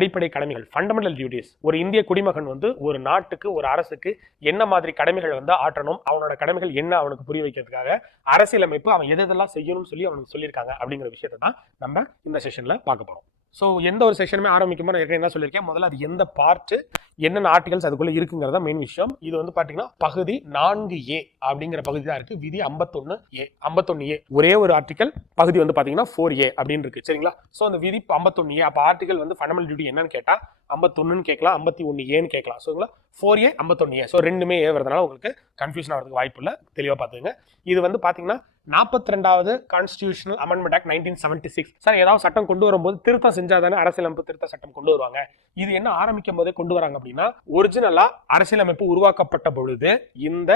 அடிப்படை கடமைகள் fundamental duties. ஒரு இந்திய குடிமகன் வந்து ஒரு நாட்டுக்கு ஒரு அரசுக்கு என்ன மாதிரி கடமைகள் வந்து ஆற்றணும், அவனோட கடமைகள் என்ன அவனுக்கு புரிய வைக்கிறதுக்காக அரசியலமைப்பு அவன் எதெல்லாம் செய்யணும்னு சொல்லி அவனுக்கு சொல்லியிருக்காங்க அப்படிங்கிற விஷயத்தை தான் நம்ம இந்த செஷன்ல பார்க்க போறோம். ஸோ எந்த ஒரு செஷனுமே ஆரம்பிக்கும் போது நான் என்ன சொல்லியிருக்கேன், முதல்ல அது எந்த பார்ட்டு என்னென்ன ஆர்டிகல்ஸ் அதுக்குள்ள இருக்குங்கிறத மெயின் விஷயம். இது வந்து பாத்தீங்கன்னா பகுதி 4A அப்படிங்கிற பகுதி தான் இருக்கு. விதி 51A ஒரே ஒரு ஆர்டிகல். பகுதி வந்து பாத்தீங்கன்னா 4A அப்படின்னு இருக்கு. சரிங்களா? ஸோ அந்த விதி 51A. அப்ப ஆர்டிகல் வந்து ஃபண்டமெண்டல் டியூட்டி என்னன்னு கேட்டா 51ன்னு கேட்கலாம், 51Aன்னு கேட்கலாம். So 4A 51A. ஸோ ரெண்டுமே ஏ வரதுனால உங்களுக்கு கன்ஃபியூஷன் ஆகிறதுக்கு வாய்ப்பு இல்லை. தெளிவா பாத்துங்க. இது வந்து பாத்தீங்கன்னா 42வது கான்ஸ்டிடியூஷனல் அமெண்ட்மெண்ட் ஆக்ட் 1976. சார் ஏதாவது சட்டம் கொண்டு வரும்போது திருத்தம் செஞ்சாதானே அரசியலமைப்பு திருத்த சட்டம் கொண்டு வருவாங்க. இது என்ன ஆரம்பிக்கும் போதே கொண்டு வராங்க அப்படின்னா, ஒரிஜினலா அரசியலமைப்பு உருவாக்கப்பட்ட பொழுது இந்த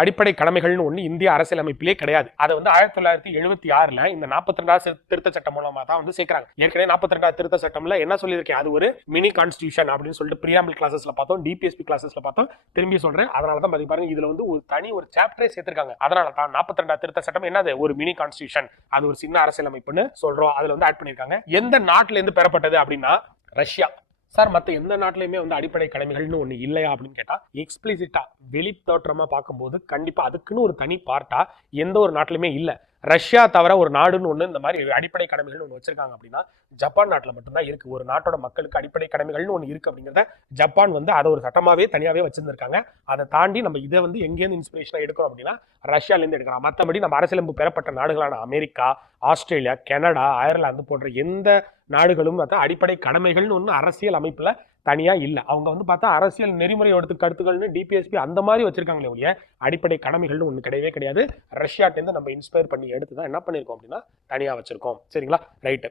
அடிப்படை கடமைகள்னு ஒண்ணு இந்திய அரசியலமைப்பிலே கிடையாது. அதை வந்து 1976ல இந்த 42வது திருத்த சட்டம் மூலமா தான் வந்து சேர்க்கிறாங்க. ஏற்கனவே 42வது திருத்த சட்டம்ல என்ன சொல்லியிருக்கேன், அது ஒரு மினி கான்ஸ்டிடியூஷன் அப்படின்னு சொல்லிட்டு பிரியாம்பிள் கிளாஸஸ்ல பார்த்தோம், டிபிஎஸ்பி கிளாஸஸ்ல பார்த்தோம். திரும்பி சொல்றேன், அதனாலதான் பாருங்க இதுல வந்து ஒரு தனி ஒரு சாப்டரே சேர்த்திருக்காங்க. அதனால தான் 42வது திருத்த சட்டம் என்னது, ஒரு மினி கான்ஸ்டிடியூஷன், அது ஒரு சின்ன அரசியலமைப்புன்னு சொல்றோம். அதுல வந்து ஆட் பண்ணிருக்காங்க. எந்த நாட்டுல இருந்து பெறப்பட்டது அப்படின்னா ரஷ்யா. சார் மத்த எந்த நாட்டிலுமே வந்து அடிப்படை கடமைகள்னு ஒண்ணு இல்லையா அப்படின்னு கேட்டா, எக்ஸ்பிளிசிட்டா வெளி தோற்றமா பார்க்கும்போது கண்டிப்பா அதுக்குன்னு ஒரு தனி பார்ட்டா எந்த ஒரு நாட்டிலுமே இல்ல. ரஷ்யா தவிர ஒரு நாடுன்னு ஒண்ணு இந்த மாதிரி அடிப்படை கடமைகள்னு ஒண்ணு வச்சிருக்காங்க அப்படின்னா ஜப்பான் நாட்டுல மட்டும்தான் இருக்கு. ஒரு நாட்டோட மக்களுக்கு அடிப்படை கடமைகள்னு ஒண்ணு இருக்கு அப்படிங்கிறத ஜப்பான் வந்து அதை ஒரு சட்டமாவே தனியாவே வச்சிருந்திருக்காங்க. அதை தாண்டி நம்ம இதை வந்து எங்கேருந்து இன்ஸ்பிரேஷனா எடுக்கிறோம் அப்படின்னா ரஷ்யால இருந்து எடுக்கிறோம். மற்றபடி நம்ம அரசியலமைப்பு பெறப்பட்ட நாடுகளான அமெரிக்கா, ஆஸ்திரேலியா, கனடா, அயர்லாந்து போன்ற எந்த நாடுகளும் அடிப்படை கடமைகள்னு ஒண்ணு அரசியல் அமைப்புல தனியா இல்ல. அவங்க வந்து பார்த்தா அரசியல் நெறிமுறை கருத்துக்கள்னு டிபிஎஸ்பி அந்த மாதிரி வச்சிருக்காங்களே ஒழிய அடிப்படை கடமைகள்னு ஒண்ணு கிடையவே கிடையாது. ரஷ்யாட்டேருந்து நம்ம இன்ஸ்பயர் பண்ணி எடுத்துதான் என்ன பண்ணிருக்கோம் அப்படின்னா தனியா வச்சிருக்கோம். சரிங்களா? ரைட்டு.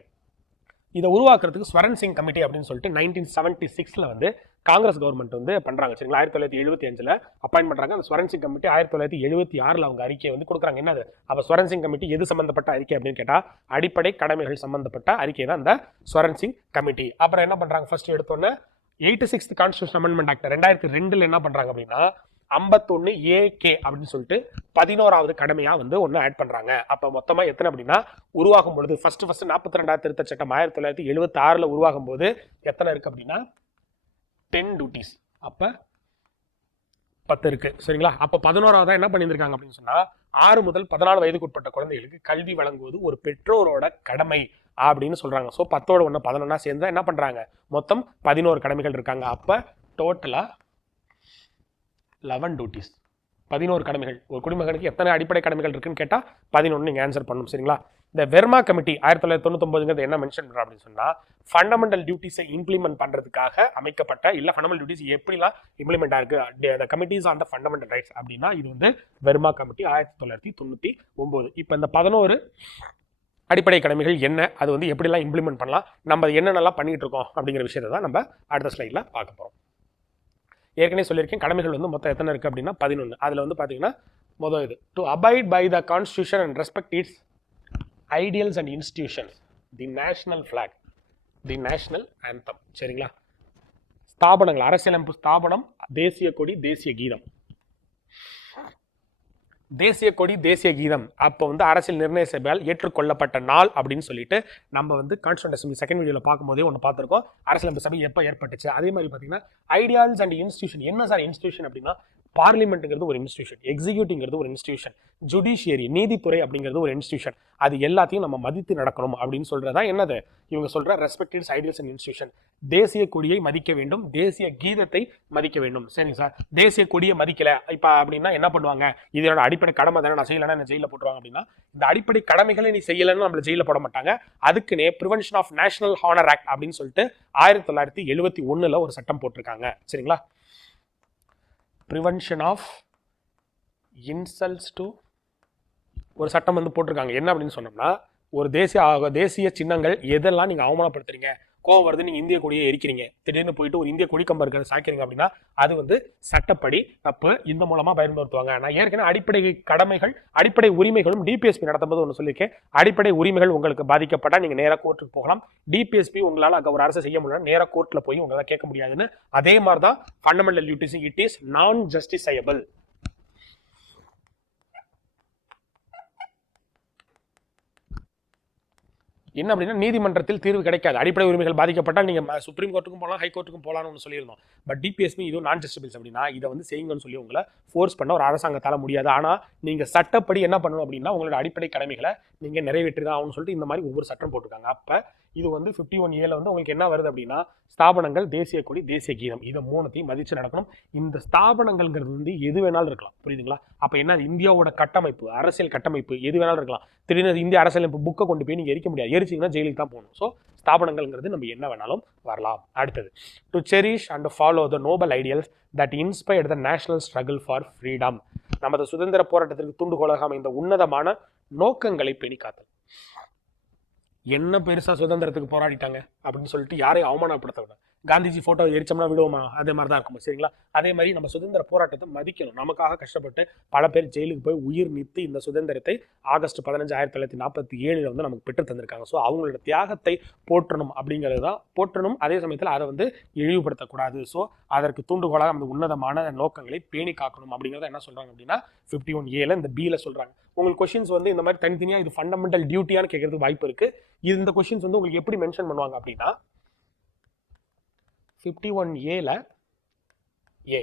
இதை உருவாக்குறதுக்கு ஸ்வரன் சிங் கமிட்டி அப்படின்னு சொல்லிட்டு 1976ல வந்து காங்கிரஸ் கவர்மெண்ட் வந்து பண்றாங்க. சரிங்களா? 1975ல அப்பாயின்ட் பண்றாங்க. அந்த ஸ்வரன் சிங் கமிட்டி 1976ல அவங்க அறிக்கையை வந்து கொடுக்குறாங்க. என்னது அப்ப ஸ்வரன் சிங் கமிட்டி எது சம்பந்தப்பட்ட அறிக்கை அப்படின்னு கேட்டா அடிப்படை கடமைகள் சம்பந்தப்பட்ட அறிக்கை தான் இந்த ஸ்வரன் சிங் கமிட்டி. அப்புறம் என்ன பண்றாங்க, ஃபர்ஸ்ட் எடுத்தோன்னே 86th கான்ஸ்டிடியூஷன் அமெண்ட்மெண்ட் ஆக்ட் 2002ல என்ன பண்றாங்க அப்படின்னா 51AK அப்படின்னு சொல்லிட்டு 11வது கடமையா வந்து ஒன்னு ஆட் பண்றாங்க. அப்ப மொத்தமா எத்தனை அப்படின்னா உருவாகும் பொழுது ஃபர்ஸ்ட் 42வது திருத்த சட்டம் 1976ல உருவாகும் போது எத்தனை இருக்கு அப்படின்னா 10 டியூட்டிஸ். அப்ப 10 இருக்கு. சரிங்களா? அப்ப 11வது என்ன பண்ணியிருக்காங்க அப்படின்னு சொன்னா 6 முதல் 14 வயதுக்கு உட்பட்ட குழந்தைகளுக்கு கல்வி வழங்குவது ஒரு பெற்றோரோட கடமை அப்படின்னு சொல்றாங்க. ஸோ 10ஓட 1 11 சேர்ந்தா என்ன பண்றாங்க, மொத்தம் 11 கடமைகள் இருக்காங்க. அப்ப டோட்டலா 11 டியூட்டிஸ், 11 கடமைகள். ஒரு குடிமகனுக்கு எத்தனை அடிப்படை கடமைகள் இருக்குன்னு கேட்டா 11 நீங்க ஆன்சர் பண்ணணும். சரிங்களா? இந்த வெர்மா கமிட்டி 1999 என்ன மென்ஷன் பண்றா அப்படின்னு சொன்னா ஃபண்டமெண்டல் டியூட்டிஸை இம்ப்ளிமெண்ட் பண்றதுக்காக அமைக்கப்பட்ட இல்ல ஃபண்டமெண்டல் டியூட்டிஸ் எப்படிலாம் இம்ப்ளிமெண்ட் ஆயிருக்கு committees on the fundamental rights அப்படின்னா இது வந்து வெர்மா கமிட்டி 1999. இப்போ இந்த 11 அடிப்படை கடமைகள் என்ன, அது வந்து எப்படிலாம் இம்ப்ளிமெண்ட் பண்ணலாம், நம்ம என்னென்னலாம் பண்ணிட்டு இருக்கோம் அப்படிங்கிற விஷயத்தை தான் நம்ம அடுத்த ஸ்லைட்ல பார்க்க போறோம். ஏற்கனவே சொல்லியிருக்கேன் கடமைகள் வந்து மொத்தம் எத்தனை இருக்கு அப்படின்னா 11. அதுல வந்து பாத்தீங்கன்னா முதல் இது to abide by the constitution and respect its ideals and institutions, the national flag, the national anthem. சரிங்களா? ஸ்தாபனங்கள், அரசியலமைப்பு ஸ்தாபனம், தேசிய கொடி, தேசிய கீதம். தேசிய கொடி, தேசிய கீதம் அப்போ வந்து அரசியல் நிர்ணய சபையால் ஏற்றுக்கொள்ளப்பட்ட நாள் அப்படின்னு சொல்லிட்டு நம்ம வந்து கான்ஸ்டிடியூஷன் அசெம்பிளி செகண்ட் வீடியோல பார்க்கும்போதே ஒன்று பார்த்துருக்கோம். அரசியலமைப்பு சபை எப்போ ஏற்பட்டுச்சு. அதே மாதிரி பார்த்தீங்கன்னா ஐடியால்ஸ் அண்ட் இன்ஸ்டிடியூஷன். என்ன சார் இன்ஸ்டிடியூஷன் அப்படின்னா பார்லிமெண்ட்டுங்கிறது ஒரு இன்ஸ்டிடியூஷன், எக்ஸிக்யூட்டிவ்ங்கிறது ஒரு இன்ஸ்டிடியூஷன், ஜுடிஷியரி நீதித்துறை அப்படிங்கிறது ஒரு இன்ஸ்டிடியூஷன். அது எல்லாத்தையும் நம்ம மதித்து நடக்கணும் அப்படின்னு சொல்றதா என்னது இவங்க சொல்ற ரெஸ்பெக்டட் ஐடியல்ஸ் அண்ட் இன்ஸ்டிடியூஷன். தேசிய கொடியை மதிக்க வேண்டும், தேசிய கீதத்தை மதிக்க வேண்டும். சரிங்க சார், தேசிய கொடியை மதிக்கல இப்ப அப்படின்னா என்ன பண்ணுவாங்க, இதோட அடிப்படை கடமை தானே, நான் செய்யலன்னா என்ன ஜெயில போட்டுருவாங்க அப்படின்னா இந்த அடிப்படை கடமைகளை நீ செய்யலன்னு நம்மள ஜெயில போட மாட்டாங்க. அதுக்குன்னே prevention of national honour act அப்படின்னு சொல்லிட்டு 1971ல ஒரு சட்டம் போட்டிருக்காங்க. சரிங்களா? பிரிவென்ஷன் ஆஃப் இன்சல்ட்ஸ் டு ஒரு சட்டம் வந்து போட்டிருக்காங்க. என்ன அப்படின்னு சொன்னோம்னா ஒரு தேசிய சின்னங்கள் எதெல்லாம் நீங்க அவமானப்படுத்துறீங்க, கோவம் வருது, நீங்க இந்திய கொடியை எரிக்கிறீங்க, திடீர்னு போயிட்டு ஒரு இந்திய கொடி கம்பம் இருக்கிற சாய்க்கிறீங்க அப்படின்னா அது வந்து சட்டப்படி தப்பு. இந்த மூலமா பயன்படுத்துவாங்க. நான் ஏற்கனவே அடிப்படை கடமைகள் அடிப்படை உரிமைகளும் டிபிஎஸ்பி நடத்தும் போது ஒன்று சொல்லியிருக்கேன். அடிப்படை உரிமைகள் உங்களுக்கு பாதிக்கப்பட்டா நீங்க நேராக கோர்ட்டுக்கு போகலாம். டிபிஎஸ்பி உங்களால் ஒரு அரசு செய்ய முடியல, நேராக கோர்ட்ல போய் உங்களால கேட்க முடியாதுன்னு. அதே மாதிரி தான் ஃபண்டமெண்டல் டியூட்டிஸ், இட் இஸ் நான் ஜஸ்டிசையபிள். என்ன அப்படின்னா நீதிமன்றத்தில் தீர்வு கிடைக்காது. அடிப்படை உரிமைகள் பாதிக்கப்பட்டால் நீங்கள் சுப்ரீம் கோர்ட்டுக்கும் போகலாம், ஹை கோர்ட்டுக்கும் போகலாம்னு சொல்லியிருந்தோம். பட் டிபிஎஸ்பி இதுவும் நான் ஜஸ்டிபிள்ஸ் அப்படின்னா இதை வந்து செய்யுங்கன்னு சொல்லி உங்களை ஃபோர்ஸ் பண்ண ஒரு அரசாங்கத்தால் முடியாது. ஆனால் நீங்கள் சட்டப்படி என்ன பண்ணணும் அப்படின்னா உங்களோட அடிப்படை கடமைகளை நீங்கள் நிறைவேற்றி தான் ஆகணும்னு சொல்லிட்டு இந்த மாதிரி ஒவ்வொரு சட்டம் போட்டிருக்காங்க. அப்போ இது வந்து 51A வந்து உங்களுக்கு என்ன வருது அப்படின்னா ஸ்தாபனங்கள், தேசிய கொடி, தேசிய கீதம், இதை மூணுத்தையும் மதிச்சு நடக்கணும். இந்த ஸ்தாபனங்கள்ங்கிறது வந்து எது வேணாலும் இருக்கலாம், புரியுதுங்களா? அப்போ என்ன, இந்தியாவோட கட்டமைப்பு, அரசியல் கட்டமைப்பு எது வேணாலும் இருக்கலாம். திடீர்னு இந்திய அரசியலமைப்பு புக்கை கொண்டு போய் நீங்கள் எரிக்க முடியாது, எரிச்சிங்கன்னா ஜெயிலுக்கு தான் போகணும். ஸோ ஸ்தாபனங்கள்ங்கிறது நம்ம என்ன வேணாலும் வரலாம். அடுத்தது, to cherish and follow the Nobel ideals that inspired the national struggle for freedom. நமது சுதந்திர போராட்டத்திற்கு தூண்டுகோலாக அமைந்த உன்னதமான நோக்கங்களை பேணி காத்தல். என்ன பெருசா சுதந்திரத்துக்கு போராடிட்டாங்க அப்படின்னு சொல்லிட்டு யாரையும் அவமானப்படுத்த விட, காந்திஜி போட்டோ எரிச்சோம்னா விடுவோமா, அதே மாதிரி தான் இருக்கும், சரிங்களா? அதே மாதிரி நம்ம சுதந்திர போராட்டத்தை மதிக்கணும். நமக்காக கஷ்டப்பட்டு பல பேர் ஜெயிலுக்கு போய் உயிர் நீத்து இந்த சுதந்திரத்தை ஆகஸ்ட் 15, 1947 வந்து நமக்கு பெற்று தந்திருக்காங்க. ஸோ அவங்களோட தியாகத்தை போற்றணும் அப்படிங்கிறது தான், போற்றணும். அதே சமயத்தில் அதை வந்து இழிவுபடுத்தக்கூடாது. ஸோ அதற்கு தூண்டுகோலாக அந்த உன்னதமான நோக்கங்களை பேணி காக்கணும் அப்படிங்கிறத என்ன சொல்றாங்க அப்படின்னா 51A இந்த B சொல்றாங்க. உங்களுக்கு கொஸ்டின்ஸ் வந்து இந்த மாதிரி தனித்தனியாக இது ஃபண்டமெண்டல் டியூட்டியான்னு கேட்கறதுக்கு வாய்ப்பு இருக்கு. இந்த கொஸ்டின்ஸ் வந்து உங்களுக்கு எப்படி மென்ஷன் பண்ணுவாங்க அப்படின்னா 51A A,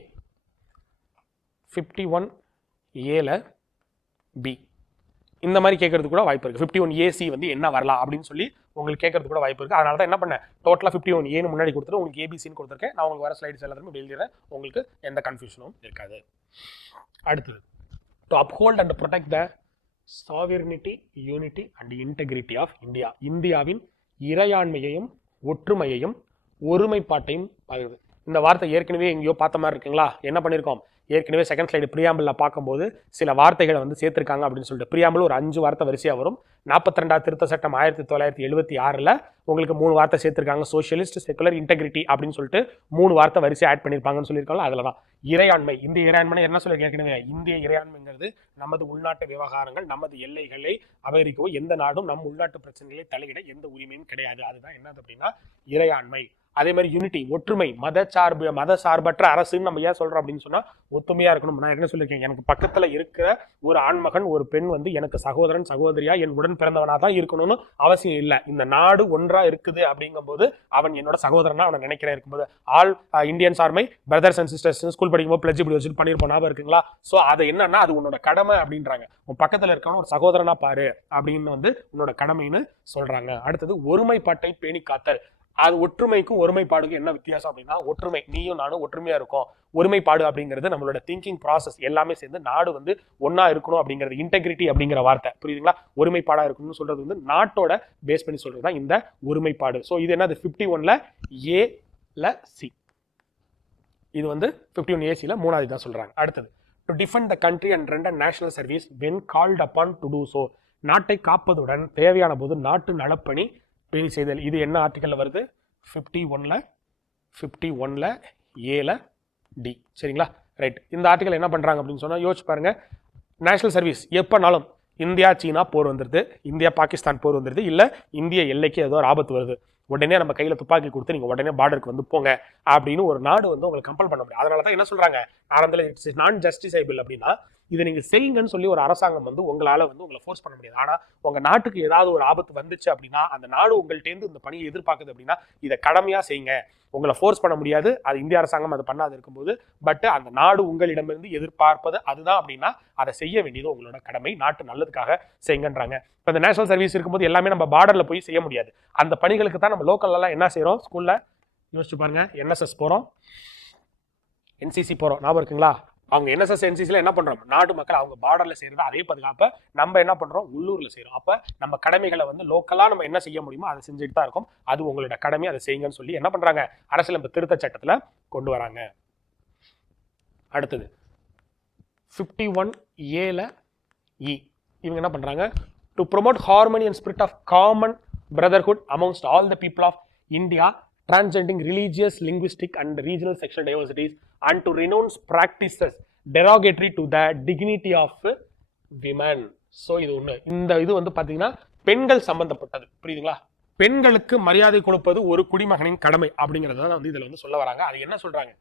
51A B, இந்த மாதிரி கேட்கறது கூட வாய்ப்பு இருக்கு. 51AC வந்து என்ன வரலாம் அப்படின்னு சொல்லி உங்களுக்கு கேட்கறது கூட வாய்ப்பு இருக்கு. அதனால தான் என்ன பண்ணேன், டோட்டலாக 51A முன்னாடி கொடுத்துட்டு உங்களுக்கு ABCன்னு கொடுத்துருக்கேன். நான் உங்களுக்கு வர ஸ்லைட்ஸ் எல்லாத்தையுமே எழுதிடுறேன், உங்களுக்கு எந்த கன்ஃபியூஷனும் இருக்காது. அடுத்தது, to uphold and protect the sovereignty, unity and integrity of India. இந்தியாவின் இறையாண்மையையும் ஒற்றுமையையும் ஒருமைப்பாட்டையும் பாருது. இந்த வார்த்தை ஏற்கனவே எங்கேயோ பார்த்த மாதிரி இருக்குங்களா? என்ன பண்ணியிருக்கோம், ஏற்கனவே செகண்ட் ஸ்லைடு பிரியாம்பிளில் பார்க்கும்போது சில வார்த்தைகளை வந்து சேர்த்திருக்காங்க அப்படின்னு சொல்லிட்டு பிரியாம்பிள் ஒரு 5 வார்த்தை வரிசையாக வரும். 42வது திருத்த சட்டம் 1976 உங்களுக்கு 3 வார்த்தை சேர்த்திருக்காங்க, சோஷியலிஸ்ட், செகுலர், இன்டெகிரிட்டி அப்படின்னு சொல்லிட்டு 3 வார்த்தை வரிசையாக ஆட் பண்ணியிருப்பாங்கன்னு சொல்லியிருக்காங்க. அதில் தான் இறையாண்மை, இந்திய இறையாண்மை என்ன சொல்லி ஏற்கனவே, இந்திய இறையாண்மைங்கிறது நமது உள்நாட்டு விவகாரங்கள், நமது எல்லைகளை அபகரிக்கவோ எந்த நாடும் நம் உள்நாட்டு பிரச்சனைகளை தலையிட எந்த உரிமையும் கிடையாது. அதுதான் என்னது அப்படின்னா இறையாண்மை. அதே மாதிரி யூனிட்டி, ஒற்றுமை, மத சார்பற்ற அரசுன்னு நம்ம ஏன் சொல்றோம் அப்படின்னு சொன்னா ஒத்துமையா இருக்கணும். நான் என்ன சொல்லியிருக்கேன், எனக்கு பக்கத்துல இருக்கிற ஒரு ஆண்மகன், ஒரு பெண் வந்து எனக்கு சகோதரன், சகோதரியா, என் உடன் பிறந்தவனா தான் இருக்கணும்னு அவசியம் இல்லை. இந்த நாடு ஒன்றா இருக்குது அப்படிங்கும் போது அவன் என்னோட சகோதரனா அவனை நினைக்கிறேன். இருக்கும்போது all Indians are my brothers and sisters school படிக்கும்போது பிளட்ஜ் இப்படி வச்சுட்டு பண்ணிருப்போம், ஞாபகம் இருக்குங்களா? ஸோ அது என்னன்னா அது உன்னோட கடமை அப்படின்றாங்க. உன் பக்கத்துல இருக்கவன ஒரு சகோதரனா பாரு அப்படின்னு வந்து உன்னோட கடமைன்னு சொல்றாங்க. அடுத்தது, ஒருமைப்பாட்டை பேணி காத்தல். அது ஒற்றுமைக்கும் ஒருமைப்பாடுக்கும் என்ன வித்தியாசம் அப்படின்னா, ஒற்றுமை நீயும் நானும் ஒற்றுமையா இருக்கும், ஒருமைப்பாடு அப்படிங்கிறது நம்மளோட திங்கிங் ப்ராசஸ் எல்லாமே சேர்ந்து நாடு வந்து ஒன்னா இருக்கணும் அப்படிங்கிறது. இன்டெகிரிட்டி அப்படிங்கிற வார்த்தை புரியுதுங்களா? ஒருமைப்பாடா இருக்கணும்னு சொல்றது வந்து நாட்டோட பேஸ் பண்ணி சொல்றது தான் இந்த ஒருமைப்பாடு. ஸோ இது என்னது 51A C, இது வந்து 51AC 3வது தான் சொல்றாங்க. அடுத்தது, to defend the country and render national service when called upon to do so. நாட்டை காப்பதுடன் தேவையான போது நாட்டு நலப்பணி பேணி செய்தல். இது என்ன ஆர்டிக்கல்ல வருது, 51A D, சரிங்களா? ரைட். இந்த ஆர்டிக்கல் என்ன பண்றாங்க அப்படின்னு சொன்னா யோசிச்சு பாருங்க. நேஷனல் சர்வீஸ் எப்பனாலும் இந்தியா சீனா போர் வந்துருது, இந்தியா பாகிஸ்தான் போர் வந்துருது, இல்ல இந்திய எல்லைக்கு ஏதோ ஒரு ஆபத்து வருது, உடனே நம்ம கையில துப்பாக்கி கொடுத்து நீங்க உடனே பார்டருக்கு வந்து போங்க அப்படின்னு ஒரு நாடு வந்து உங்களுக்கு கம்பல் பண்ண முடியும். அதனால தான் என்ன சொல்றாங்க, நான் ஜஸ்டிசைபிள் அப்படின்னா இதை நீங்க செய்யுங்கன்னு சொல்லி ஒரு அரசாங்கம் வந்து உங்களால வந்து உங்களை ஃபோர்ஸ் பண்ண முடியாது. ஆனா உங்க நாட்டுக்கு ஏதாவது ஒரு ஆபத்து வந்துச்சு அப்படின்னா அந்த நாடு உங்கள்கிட்ட இந்த பணியை எதிர்பார்க்குது அப்படின்னா இதை கடமையா செய்யுங்க. உங்களை ஃபோர்ஸ் பண்ண முடியாது, அது இந்திய அரசாங்கம் அதை பண்ணாது இருக்கும்போது, பட் அந்த நாடு உங்களிடமிருந்து எதிர்பார்ப்பது அதுதான் அப்படின்னா அதை செய்ய வேண்டியது உங்களோட கடமை, நாட்டு நல்லதுக்காக செய்யுங்கன்றாங்க. இப்போ இந்த நேஷனல் சர்வீஸ் இருக்கும்போது எல்லாமே நம்ம பார்டர்ல போய் செய்ய முடியாது. அந்த பணிகளுக்கு தான் நம்ம லோக்கல்லாம் என்ன செய்யறோம், ஸ்கூல்ல யோசிச்சு பாருங்க, NSS போறோம், NCC போறோம், ஞாபகம் இருக்குங்களா? அவங்க NSS NCCல என்ன பண்றோம், நாட்டு மக்கள் அவங்க பார்டர்ல செய்யறது அதே பாதுகாப்பை நம்ம என்ன பண்றோம், உள்ளூர்ல செய்யறோம். அப்ப நம்ம கடமைகளை வந்து லோக்கலா நம்ம என்ன செய்ய முடியுமோ அதை செஞ்சுட்டு தான் இருக்கும். அது உங்களோட கடமை, அதை செய்யுங்கன்னு சொல்லி என்ன பண்றாங்க, அரசியலமைப்பு திருத்த சட்டத்துல கொண்டு வராங்க. அடுத்தது 51A E, இவங்க என்ன பண்றாங்க, to promote harmony and spirit of common brotherhood amongst all the people of India transcending religious, linguistic and regional sexual diversities and to renounce practices derogatory to the dignity of women. So இது ஒண்ணு. இந்த இது வந்து பாத்தீங்கன்னா பெண்கள் சம்பந்தப்பட்டது, புரியுதுங்களா? பெண்களுக்கு மரியாதை கொடுப்பது ஒரு குடிமகனின் கடமை அப்படிங்கறத வந்து இதுல வந்து சொல்ல வராங்க. அது என்ன சொல்றாங்க,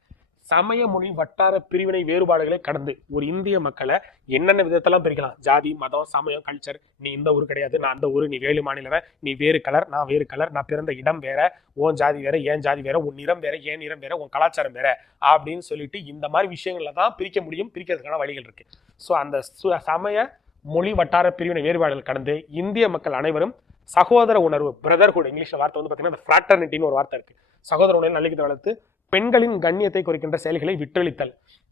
சமய மொழி வட்டார பிரிவினை வேறுபாடுகளை கடந்து ஒரு இந்திய மக்களை என்னென்ன விதத்தெல்லாம் பிரிக்கலாம், ஜாதி மதம் சமயம் கல்ச்சர், நீ இந்த ஊர் கிடையாது நான் அந்த ஊர், நீ வேறு மாநிலவன், நீ வேறு கலர் நான் வேறு கலர், நான் பிறந்த இடம் வேற, உன் ஜாதி வேற ஏன் ஜாதி வேற, உன் நிறம் வேற ஏன் நிறம் வேற, உன் கலாச்சாரம் வேற அப்படின்னு சொல்லிட்டு இந்த மாதிரி விஷயங்கள்ல தான் பிரிக்க முடியும். பிரிக்கிறதுக்கான வழிகள் இருக்கு. ஸோ அந்த சமய மொழி வட்டார பிரிவினை வேறுபாடுகள் கடந்து இந்திய மக்கள் அனைவரும் சகோதர உணர்வு, பிரதர்ஹுட், இங்கிலீஷ்ல வார்த்தை வந்து பாத்தீங்கன்னா ஃப்ராட்டர்னிட்டின்னு ஒரு வார்த்தை இருக்கு. சகோதர உணர்வு நல்லிக்கத்தை வளர்த்து பெண்களின் கண்ணியத்தை குறைக்கின்ற செயல்களை விட்டொழித்தல்.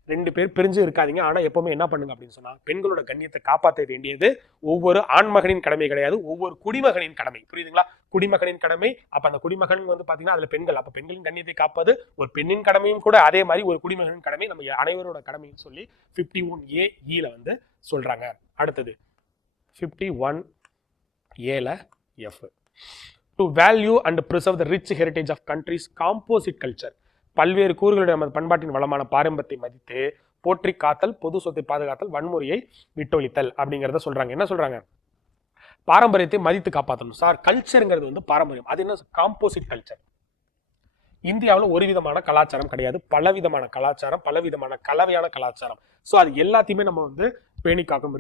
2 பேர் பிரிஞ்சு இருக்காதீங்க, ஆனா எப்பவுமே என்ன பண்ணுங்க அப்படின்னு சொன்னா பெண்களோட கண்ணியத்தை காப்பாற்ற வேண்டியது ஒவ்வொரு ஆண்மகனின் கடமை கிடையாது, ஒவ்வொரு குடிமகனின் கடமை. புரியுதுங்களா? குடிமகனின் கடமை. அப்ப அந்த குடிமகன் வந்து பாத்தீங்கன்னா அதுல பெண்கள், அப்ப பெண்களின் கண்ணியத்தை காப்பது ஒரு பெண்ணின் கடமையும் கூட, அதே மாதிரி ஒரு குடிமகனின் கடமை நம்ம அனைவரோட கடமைன்னு சொல்லி 51A வந்து சொல்றாங்க. அடுத்தது 51A F. To value and preserve the rich heritage of countries' composite culture. பல்வேறு கூறுகளுடைய நமது பண்பாட்டின் வளமான பாரம்பரியத்தை மதித்து போற்றி காத்தல், பொது சொத்தை பாதுகாத்தல், வன்முறையை விட்டொழித்தல் அப்படிங்கிறத சொல்றாங்க. என்ன சொல்றாங்க? பாரம்பரியத்தை மதித்து காப்பாற்றணும் சார். கல்ச்சருங்கிறது வந்து பாரம்பரியம். அது என்ன? Composite culture. இந்தியாவில் ஒரு விதமான கலாச்சாரம் கிடையாது, பலவிதமான கலாச்சாரம், பலவிதமான கலவையான கலாச்சாரம். ஸோ அது எல்லாத்தையுமே நம்ம வந்து பேணி காக்கும்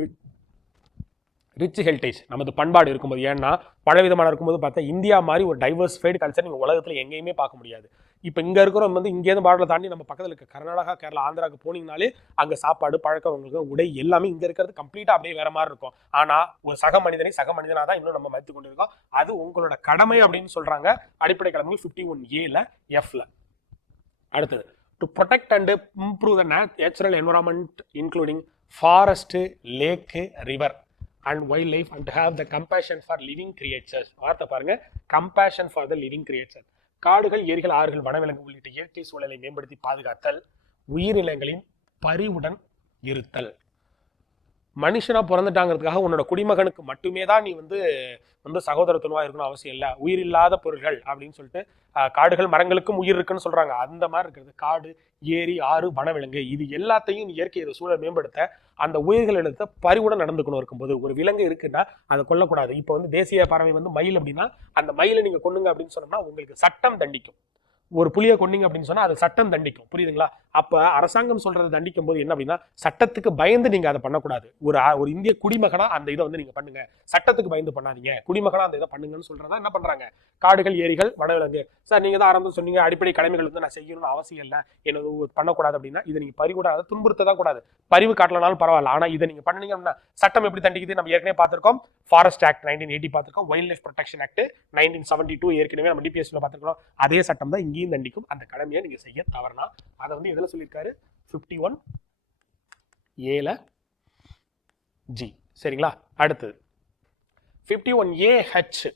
ரிச் ஹெரிட்டேஜ் நமது பண்பாடு இருக்கும்போது. ஏன்னா பலவிதமான இருக்கும்போது பார்த்தா இந்தியா மாதிரி ஒரு டைவர்சிஃபைடு கல்ச்சர் நீங்கள் உலகத்தில் எங்கேயுமே பார்க்க முடியாது. இப்போ இங்கே இருக்கிறவங்க வந்து இங்கேருந்து பார்டரை தாண்டி நம்ம பக்கத்தில் இருக்க கர்நாடகா, கேரளா, ஆந்திராவுக்கு போனீங்கனாலே அங்கே சாப்பாடு பழக்கவங்களுக்கு உடை எல்லாமே இங்கே இருக்கிறது கம்ப்ளீட்டாக அப்படியே வேற மாதிரி இருக்கும். ஆனால் ஒரு சக மனிதனாக தான் இன்னும் நம்ம மதித்து கொண்டு இருக்கோம். அது உங்களோட கடமை அப்படின்னு சொல்றாங்க. அடிப்படை கடமை 51A F. அடுத்தது to protect and improve the natural environment including forest, lake, river and wildlife and have the compassion for living creatures. வார்த்தை பாருங்க, compassion for the living creatures. காடுகள், ஏரிகள், ஆறுகள், வனவிலங்கு உள்ளிட்ட இயற்கை சூழலை மேம்படுத்தி பாதுகாத்தல், உயிரினங்களின் பரிவுடன் இருத்தல். மனுஷனா பிறந்துட்டாங்கிறதுக்காக உன்னோட குடிமகனுக்கு மட்டுமே தான் நீ வந்து சகோதரத்துவமா இருக்கணும் அவசியம் இல்லை. உயிர் இல்லாத பொருள்கள் அப்படின்னு சொல்லிட்டு காடுகள் மரங்களுக்கும் உயிர் இருக்குன்னு சொல்றாங்க. அந்த மாதிரி இருக்கிறது காடு, ஏரி, ஆறு, வனவிலங்கு இது எல்லாத்தையும் இயற்கை சூழல் மேம்படுத்த அந்த உயிர்கள் எடுத்த பரிவுடன் நடந்துக்கணும். இருக்கும்போது ஒரு விலங்கு இருக்குன்னா அதை கொல்லக்கூடாது. இப்போ வந்து தேசிய பறவை வந்து மயில் அப்படின்னா அந்த மயிலை நீங்க கொன்னுங்க அப்படின்னு சொன்னோம்னா உங்களுக்கு சட்டம் தண்டிக்கும். ஒரு புலியை கொன்னீங்க அப்படின்னு சொன்னா அது சட்டம் தண்டிக்கும். புரியுதுங்களா? அப்ப அரசாங்கம் சொல்றதை தண்டிக்கும் போது என்ன அப்படின்னா சட்டத்துக்கு பயந்து நீங்க அதை பண்ணக்கூடாது. ஒரு இந்திய குடிமகனா அந்த இதை வந்து நீங்க பண்ணுங்க, சட்டத்துக்கு பயந்து பண்ணாதீங்க, குடிமகனா அந்த இதை பண்ணுங்கன்னு சொல்றதா என்ன பண்றாங்க? காடுகள், ஏரிகள், வனவிலங்கு. சார் நீங்க தான் ஆரம்பம் சொன்னீங்க அடிப்படை கடமைகள் வந்து நான் செய்யணும்னு அவசியம் இல்லை, என்ன பண்ணக்கூடாது அப்படின்னா இதை நீங்க பறிக்கூடாது, துன்புறுத்ததான் கூடாது. பறிவு காட்டலனாலும் பரவாயில்ல, ஆனா இதை நீங்க பண்ணீங்க அப்படின்னா சட்டம் எப்படி தண்டிக்குது நம்ம ஏற்கனவே பார்த்திருக்கோம். ஃபாரஸ்ட் ஆக்ட் 1980 பார்த்திருக்கோம், வைல்ட் லைஃப் ப்ரொடெக்ஷன் ஆக்ட் 1972 ஏற்கனவே நம்ம டிபிஎஸ்ல பார்த்திருக்கோம். அதே சட்டம் தான் இங்கேயும் தண்டிக்கும். அந்த கடமையை நீங்க செய்ய தவறுனா அதை வந்து எதுல சொல்லியிருக்காரு? 51A G. சரிங்களா? அடுத்தது 51AH.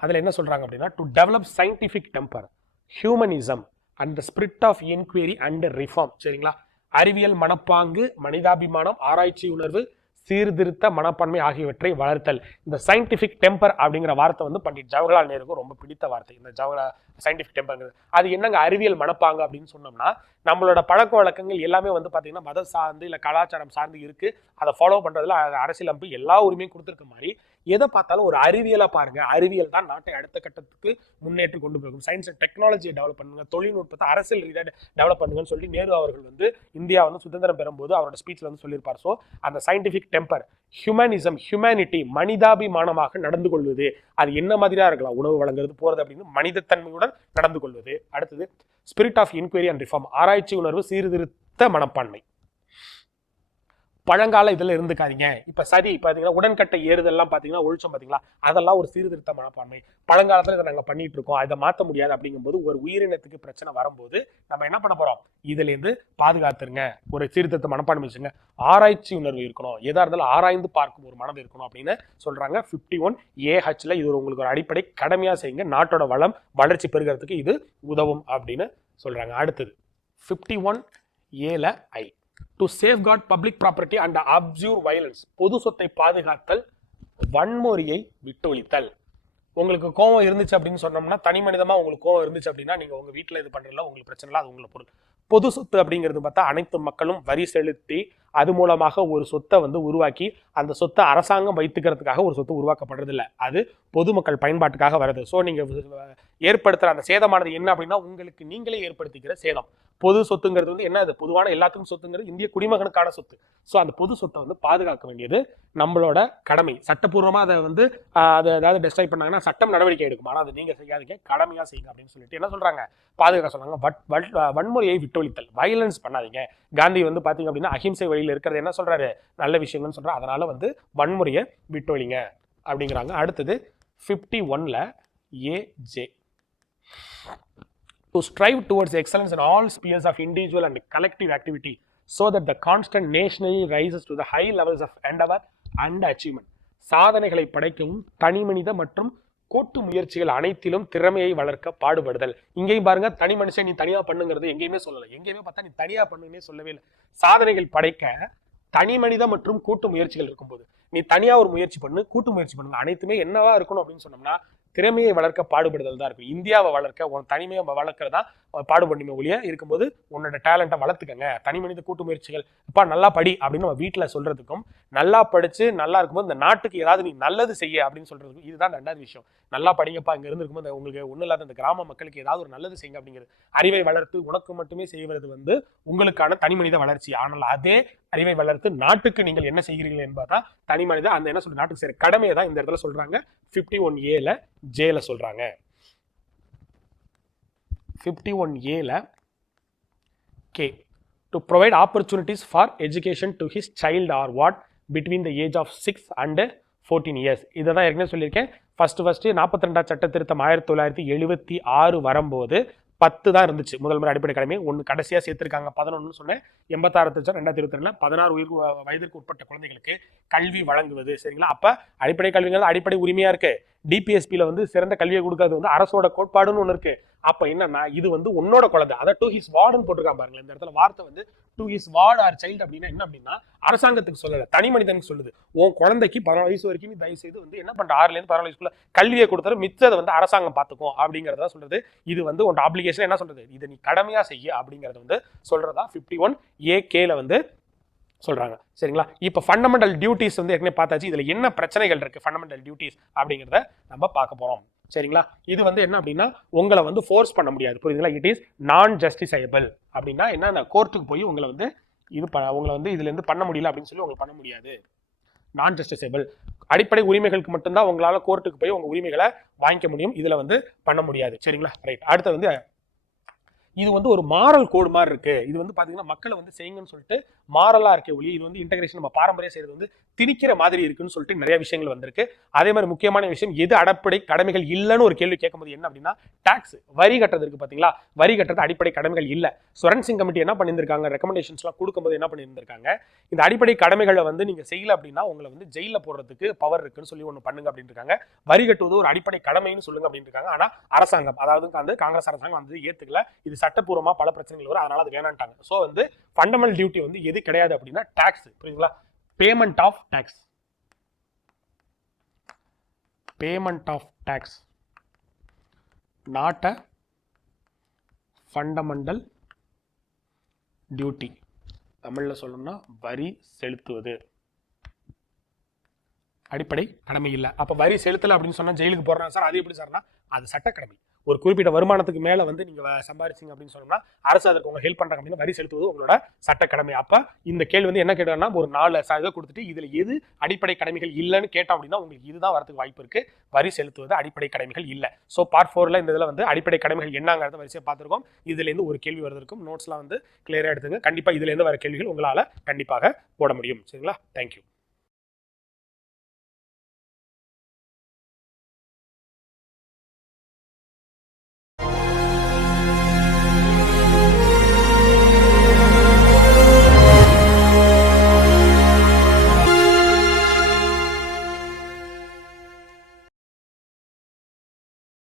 அதுல என்ன சொல்றாங்க அப்படின்னா to develop scientific temper, humanism and the spirit of enquiry and reform. சரிங்களா? அறிவியல் மனப்பாங்கு, மனிதாபிமானம், ஆராய்ச்சி உணர்வு, சீர்திருத்த மனப்பான்மை ஆகியவற்றை வளர்த்தல். இந்த சயின்டிபிக் டெம்பர் அப்படிங்கிற வார்த்தை வந்து பண்டிட் ஜவஹர்லால் நேருக்கு ரொம்ப பிடித்த வார்த்தை. இந்த சயின்டிபிக் டெம்பர்ங்கிறது அது என்னங்க? அறிவியல் மனப்பாங்கு அப்படின்னு சொன்னோம்னா நம்மளோட பழக்க வழக்கங்கள் எல்லாமே வந்து பாத்தீங்கன்னா மதம் சார்ந்து இல்ல கலாச்சாரம் சார்ந்து இருக்கு. அதை ஃபாலோ பண்றதுல அரசியலமைப்பு எல்லா உரிமையும் கொடுத்துருக்க மாதிரி எதை பார்த்தாலும் ஒரு அறிவியலா பாருங்க. அறிவியல் தான் நாட்டை அடுத்த கட்டத்துக்கு முன்னேற்றி கொண்டு போகும். சயின்ஸ் அண்ட் டெக்னாலஜியை டெவலப் பண்ணுங்க, தொழில்நுட்பத்தை அரசியல் ரீதியாக டெவலப் பண்ணுங்கன்னு சொல்லி நேரு அவர்கள் வந்து இந்தியா வந்து சுதந்திரம் பெறும்போது அவரோட ஸ்பீச்ல வந்து சொல்லியிருப்பார். ஸோ அந்த சயின்டிபிக் டெம்பர், ஹியூமனிசம், ஹியூமனிட்டி, மனிதாபிமானமாக நடந்து கொள்வது. அது என்ன மாதிரியா இருக்கலாம்? உணவு வழங்குறது, போறது அப்படின்னு மனிதத்தன்மையுடன் நடந்து கொள்வது. அடுத்தது spirit of enquiry and reform, ஆராய்ச்சி உணர்வு, சீர்திருத்த மனப்பான்மை. பழங்கால இதுல இருந்துக்காதீங்க. இப்ப சரி பாத்தீங்கன்னா உடன்கட்டை ஏறுதெல்லாம் பாத்தீங்கன்னா ஒழிச்சோம் பாத்தீங்களா, அதெல்லாம் ஒரு சீர்திருத்த மனப்பான்மை. பழங்காலத்துல இதை நாங்க பண்ணிட்டு இருக்கோம், அதை மாற்ற முடியாது அப்படிங்கும்போது ஒரு உயிரினத்துக்கு பிரச்சனை வரும்போது நம்ம என்ன பண்ண போறோம்? இதுல இருந்து பாதுகாத்துருங்க, ஒரு சீர்திருத்த மனப்பான்மை வச்சுங்க. ஆராய்ச்சி உணர்வு இருக்கணும், எதா இருந்தாலும் ஆராய்ந்து பார்க்கும் ஒரு மனது இருக்கணும் அப்படின்னு சொல்றாங்க. 51AH இது உங்களுக்கு ஒரு அடிப்படை கடமையா செய்யுங்க, நாட்டோட வளம் வளர்ச்சி பெறுகிறதுக்கு இது உதவும் அப்படின்னு சொல்றாங்க. அடுத்தது 51A to safeguard public property and observe violence, பொது சொத்தை பாதுகாத்தல், வன்முறையை விட்டொழித்தல். உங்களுக்கு கோவம் இருந்துச்சு அப்படின்னு சொன்னோம்னா, தனி மனிதமா உங்களுக்கு கோவம் இருந்துச்சு அப்படின்னா நீங்க உங்க வீட்டுல இது பண்றதுல உங்களுக்கு பிரச்சனை இல்லை, அது உங்களுக்கு பொருள். பொது சொத்து அப்படிங்கிறது பார்த்தா அனைத்து மக்களும் வரி செலுத்தி அது மூலமாக ஒரு சொத்தை வந்து உருவாக்கி அந்த சொத்தை அரசாங்கம் வைத்துக்கிறதுக்காக ஒரு சொத்து உருவாக்கப்படுறது இல்லை, அது பொதுமக்கள் பயன்பாட்டுக்காக வருது. ஸோ நீங்க ஏற்படுத்துற அந்த சேதமானது என்ன அப்படின்னா உங்களுக்கு நீங்களே ஏற்படுத்திக்கிற சேதம். பொது சொத்துங்கிறது வந்து என்ன, அது பொதுவான எல்லாத்துக்கும் சொத்துங்கிறது இந்திய குடிமகனுக்கான சொத்து. ஸோ அந்த பொது சொத்தை வந்து பாதுகாக்க வேண்டியது நம்மளோட கடமை. சட்டப்பூர்வமா அதை வந்து அதை ஏதாவது டெஸ்ட்ராய் பண்ணாங்கன்னா சட்டம் நடவடிக்கை எடுக்கும். ஆனால் அது நீங்க செய்யாதீங்க, கடமையா செய்யுங்க அப்படின்னு சொல்லிட்டு என்ன சொல்றாங்க, பாதுகாக்க சொல்றாங்க. வன்முறையை விட்டொழித்தல், வயலன்ஸ் பண்ணாதீங்க. காந்தி வந்து பாத்தீங்க அப்படின்னா அஹிம்சை வழியில் இருக்கிறது என்ன சொல்றாரு, நல்ல விஷயங்கள்னு சொல்றாரு. அதனால வந்து வன்முறையை விட்டொழிங்க அப்படிங்கிறாங்க. அடுத்தது 51ல AJ, to strive towards excellence in all spheres of individual and collective activity so that the constant nationally rises to the high levels of endeavor and achievement. சாதனைகளை படைக்கவும் தனிமனித மற்றும் கூட்டு முயற்சிகள் அனைத்திலும் திறமையை வளர்க்க பாடுபடுதல். இங்கேயும் பாருங்க, தனி மனுஷன் நீ தனியா பண்ணுங்கிறது எங்கேயுமே சொல்லலை. எங்கேயுமே பார்த்தா நீ தனியா பண்ணுன்னே சொல்லவே இல்லை. சாதனைகள் படைக்க தனி மனித மற்றும் கூட்டு முயற்சிகள் இருக்கும்போது நீ தனியா ஒரு முயற்சி பண்ணு, கூட்டு முயற்சி பண்ணுங்க. அனைத்துமே என்னவா இருக்கணும் அப்படின்னு சொன்னோம்னா திறமையை வளர்க்க பாடுபடுதல் தான் இருக்கும். இந்தியாவை வளர்க்க உன் தனிமையை வளர்க்கறதா பாடுபடுமே ஒழிய இருக்கும்போது உன்னோட டேலண்ட்டை வளர்த்துக்கங்க. தனி மனித கூட்டு முயற்சிகள் இப்ப நல்லா படி அப்படின்னு நம்ம வீட்டுல சொல்றதுக்கும், நல்லா படிச்சு நல்லா இருக்கும்போது இந்த நாட்டுக்கு ஏதாவது நீ நல்லது செய்ய அப்படின்னு சொல்றதுக்கும் இதுதான் ரெண்டாவது விஷயம். நல்லா படிங்கப்பா, இங்க இருந்து இருக்கும்போது உங்களுக்கு ஒன்றும் இல்லாத இந்த கிராம மக்களுக்கு ஏதாவது ஒரு நல்லது செய்யுங்க அப்படிங்கிறது. அறிவை வளர்த்து உனக்கு மட்டுமே செய்வது வந்து உங்களுக்கான தனி மனித வளர்ச்சி. ஆனால் அதே அறிவை வளர்த்து நாட்டுக்கு நீங்கள் என்ன செய்கிறீர்கள் என்பதான் தனி மனித அந்த என்ன சொல்ற நாட்டுக்கு செய்யற கடமையை தான் இந்த இடத்துல சொல்றாங்க. 51A ஜேல சொல்றாங்க. 51A K, to provide opportunities for education to his child or what between the age of 6 and 14 years. இதை தான் ஏற்கனவே சொல்லியிருக்கேன். ஃபர்ஸ்ட் 42 சட்ட திருத்தம் 1976 வரும்போது 10 தான் இருந்துச்சு முதல் முறை அடிப்படை கடமை. ஒன்று கடைசியா சேர்த்திருக்காங்க 11 சொன்னேன். 86 2022 16 வயதிற்கு உட்பட்ட குழந்தைகளுக்கு கல்வி வழங்குவது. சரிங்களா? அப்ப அடிப்படை கல்விங்கிறது அடிப்படை உரிமையா இருக்கு. டிபிஎஸ்பியில வந்து சிறந்த கல்வியை கொடுக்கறது வந்து அரசோட கோட்பாடுன்னு ஒன்று இருக்கு. அப்ப என்னன்னா இது வந்து உன்னோட குழந்தை, அதை டு ஹிஸ் வார்டுன்னு போட்டிருக்கான் பாருங்களேன். இந்த இடத்துல வார்த்தை வந்து to his ward or child அப்படின்னா என்ன அப்படின்னா அரசாங்கத்துக்கு சொல்லல, தனி மனிதனுக்கு சொல்லுது. உன் குழந்தைக்கு 14 வயசு வரைக்கும் நீ தயவு செய்து வந்து என்ன பண்ற 6ல இருந்து 14 வயசுக்குள்ள கல்வியை கொடுத்தாரு, மிச்சதை வந்து அரசாங்கம் பார்த்துக்கும் அப்படிங்கறத சொல்றது. இது வந்து உன் ஆப்ளிகேஷன் என்ன சொல்றது, இதை நீ கடமையா செய்ய அப்படிங்கறது வந்து சொல்றதா 51A வந்து சொல்றாங்க. சரிங்களா? இப்ப ஃபண்டமெண்டல் டியூட்டிஸ் வந்து ஏற்கனவே பார்த்தாச்சு. இதுல என்ன பிரச்சனைகள் இருக்கு ஃபண்டமெண்டல் டியூட்டிஸ் அப்படிங்கிறத நம்ம பார்க்க போறோம். சரிங்களா? இது வந்து என்ன அப்படின்னா உங்களை வந்து ஃபோர்ஸ் பண்ண முடியாது. புரியுதுங்களா? இட் இஸ் நான் ஜஸ்டிசைபிள் அப்படின்னா என்ன, கோர்ட்டுக்கு போய் உங்களை வந்து உங்களை வந்து இதுல இருந்து பண்ண முடியல அப்படின்னு சொல்லி உங்களுக்கு பண்ண முடியாது. நான் ஜஸ்டிசைபிள், அடிப்படை உரிமைகளுக்கு மட்டும்தான் உங்களால கோர்ட்டுக்கு போய் உங்க உரிமைகளை வாங்கிக்க முடியும், இதுல வந்து பண்ண முடியாது. சரிங்களா? ரைட். அடுத்து வந்து இது வந்து ஒரு மாரல் கோடு மாதிரி இருக்கு. இது வந்து பாத்தீங்கன்னா மக்களை வந்து செய்யுங்கன்னு சொல்லிட்டு மாரலா இருக்கே ஒளி, இது வந்து இன்டகிரேஷன் நம்ம பாரம்பரியம் செய்யறது வந்து திணிக்கிற மாதிரி இருக்குன்னு சொல்லிட்டு நிறைய விஷயங்கள் வந்திருக்கு. அதே மாதிரி முக்கியமான விஷயம், எது அடிப்படை கடமைகள் இல்லைன்னு ஒரு கேள்வி கேட்கும்போது என்ன அப்படின்னா டாக்ஸ், வரி கட்டுறது இருக்கு பாத்தீங்களா, வரி கட்டுறது அடிப்படை கடமைகள் இல்ல. ஸ்வரன் சிங் கமிட்டி என்ன பண்ணியிருந்திருக்காங்க, ரெக்கமெண்டேஷன்ஸ் எல்லாம் கொடுக்கும்போது என்ன பண்ணியிருந்திருக்காங்க, இந்த அடிப்படை கடமைகளை வந்து நீங்க செய்யல அப்படின்னா உங்களை வந்து ஜெயில போடுறதுக்கு பவர் இருக்குன்னு சொல்லி ஒண்ணு பண்ணுங்க அப்படின்னு இருக்காங்க. வரி கட்டுவது ஒரு அடிப்படை கடமைன்னு சொல்லுங்க அப்படின்னு இருக்காங்க. ஆனா அரசாங்கம், அதாவது வந்து காங்கிரஸ் அரசாங்கம் வந்து ஏத்துக்கல. இது சட்டப்பூர்வமா பல பிரச்சனைகள் வரும், அதனால அது வேணான்ட்டாங்க. சோ வந்து ஃபண்டமெண்டல் டியூட்டி வந்து எது கிடையாது அப்படின்னா டாக்ஸ். புரியுதுங்களா? Payment of tax, payment of tax not a fundamental duty. தமிழ்ல சொல்லணும்னா வரி செலுத்துவது அடிப்படை கடமை இல்லை. அப்ப வரி செலுத்தல அப்படின்னு சொன்னா ஜெயிலுக்கு போறாங்க சார், அது எப்படி சார்னா அது சட்டக்கடமை. ஒரு குறிப்பிட்ட வருமானத்துக்கு மேல வந்து நீங்க சம்பாதிச்சீங்க அப்படின்னு சொன்னோம்னா அரசு அதற்கு உங்க ஹெல்ப் பண்றாங்க அப்படின்னா வரி செலுத்துவது உங்களோட சட்டக்கடமை. அப்ப இந்த கேள்வி வந்து என்ன கேட்டோம்னா ஒரு 4 கொடுத்துட்டு இதுல எது அடிப்படை கடமைகள் இல்லைன்னு கேட்டோம் அப்படின்னா உங்களுக்கு இதுதான் வரதுக்கு வாய்ப்பு இருக்கு, வரி செலுத்துவது அடிப்படை கடமைகள் இல்லை. ஸோ பார்ட் 4ல இந்த இதுல வந்து அடிப்படை கடமைகள் என்னங்கிறத வரிசையா பார்த்திருக்கோம். இதுல இருந்து ஒரு கேள்வி வருவதற்கும் நோட்ஸ்லாம் வந்து கிளியரா எடுத்துங்க. கண்டிப்பா இதுல இருந்து வர கேள்விகள் உங்களால கண்டிப்பாக போட முடியும். சரிங்களா? தேங்க்யூ.